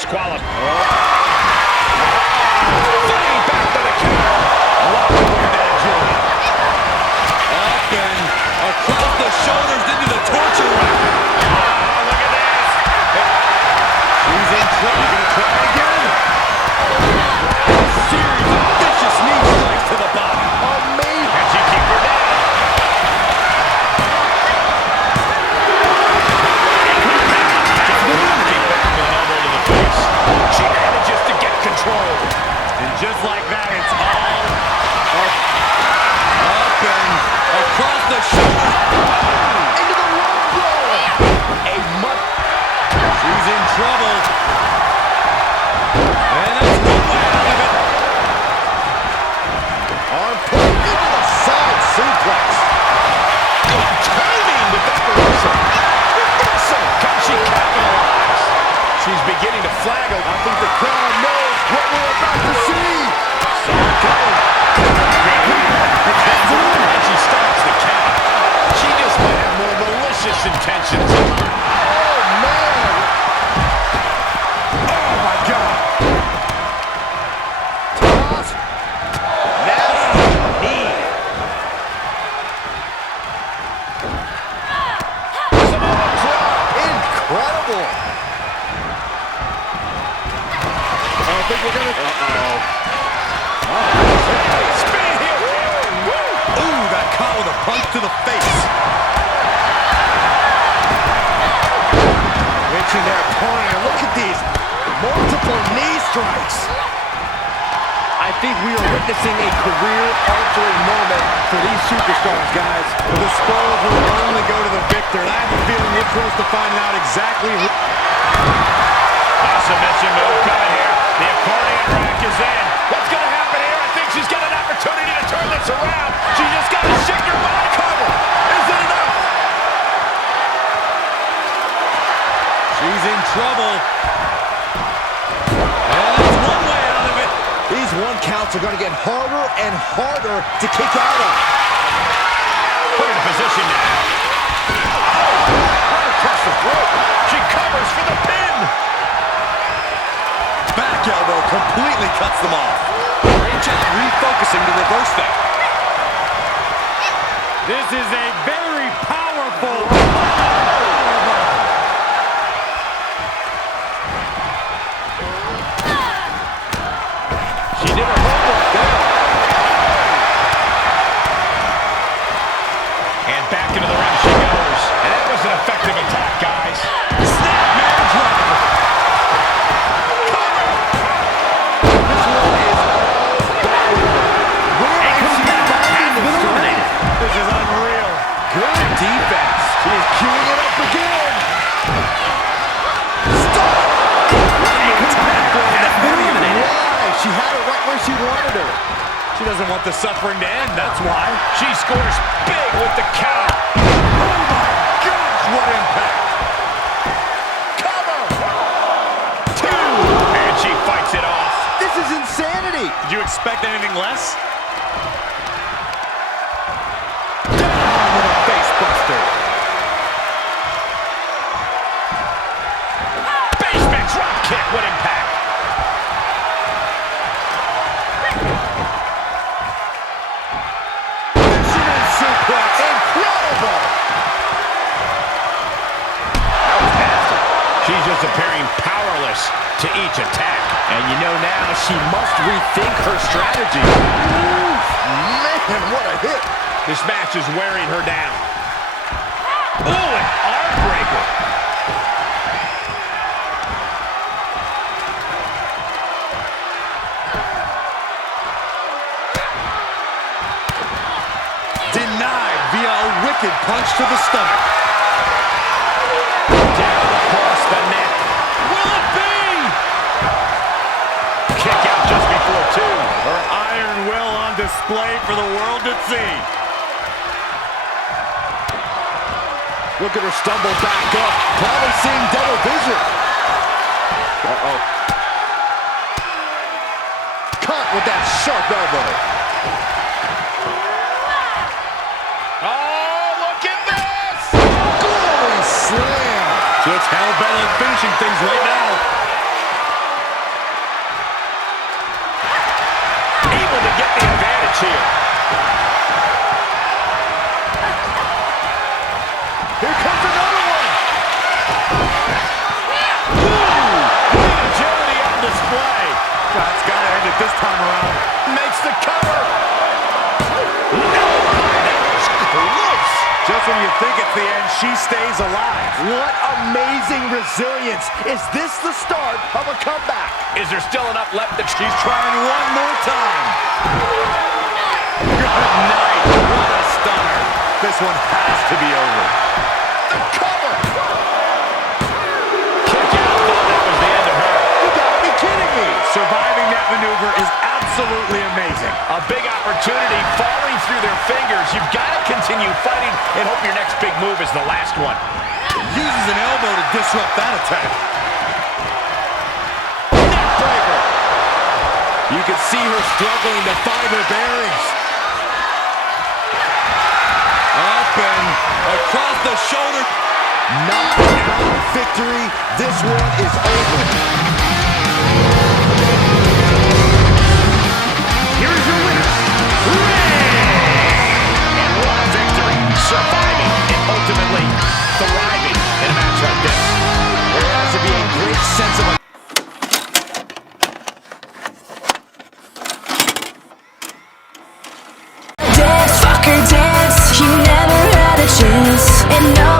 disqualified. Fighting back to the counter. Locked away that Julian. Up and across the shoulders into the torture rack. Oh, look at this. She's in trouble. Gonna try again. A series of vicious knee strikes to the body. Amazing. Can she keep her down? She manages to get control. And just like that, it's all up and across the shoulder. Into the low blow. She's in trouble. And that's one way out of it. Arm put into the side suplex. Good timing with that reversal. Can she capitalize? She's beginning to flag. I think the crowd knows what we're about to see. And she stops the count. She just might have more malicious intentions. Oh, man. Oh, my God. Toss. Nasty knee. Samoa drop. Incredible. I think we're gonna. Spinning heel. Ooh, that caught with a punch to the face. Reaching their opponent. Look at these multiple knee strikes. I think we are witnessing a career-altering moment for these superstars, guys. The spoils will only go to the victor. And I have a feeling we're close to finding out exactly who. Submission move coming here. The accordion rack is in. What's going to happen here? I think she's got an opportunity to turn this around. She just got to shake her body cover. Is it enough? She's in trouble. And that's one way out of it. These one counts are going to get harder and harder to kick out of. Put in position now. Right across the throat. She covers for the pin. Back elbow completely cuts them off. Great job refocusing to reverse that. This is a very powerful. She did her homework there. And back into the ring she goes. And that was an effective attack, guys. Snapmare driver. This is unreal. Good defense. She is queuing it up again. Stop! Why? She had it right where she wanted her. She doesn't want the suffering to end, that's why. She scores big with the counter. Oh my gosh, what impact. Cover! 2! And she fights it off. This is insanity. Did you expect anything less? Basement drop kick, what impact! Fisherman suplex, incredible! That was nasty. She's just appearing powerless to each attack. And you know now she must rethink her strategy. Oof, man, what a hit! This match is wearing her down. Ooh, an arm breaker. Denied via a wicked punch to the stomach. Down across the neck. Will it be? Kick out just before 2. Her iron will on display for the world to see. Look at her stumble back up. Probably seeing double vision. Uh-oh. Cut with that sharp elbow. Oh, look at this! Glory slam! Just hell-bent on finishing things right now. Just when you think it's the end, she stays alive. What amazing resilience. Is this the start of a comeback? Is there still enough left that she's trying one more time? Good night. What a stunner. This one has to be over. The cover. Kick out. Thought that was the end of her. You gotta be kidding me. Surviving that maneuver is absolutely amazing. A big opportunity falling through their fingers. You've got to continue fighting and hope your next big move is the last one. Uses an elbow to disrupt that attack. Neckbreaker. You can see her struggling to find her bearings. Up and across the shoulder. Knockout victory. This one is over. Here's your winner, Rei! And what a victory. Surviving and ultimately thriving in a match like this. There has to be a great sense of Dance, fucker, dance. You never had a chance, and no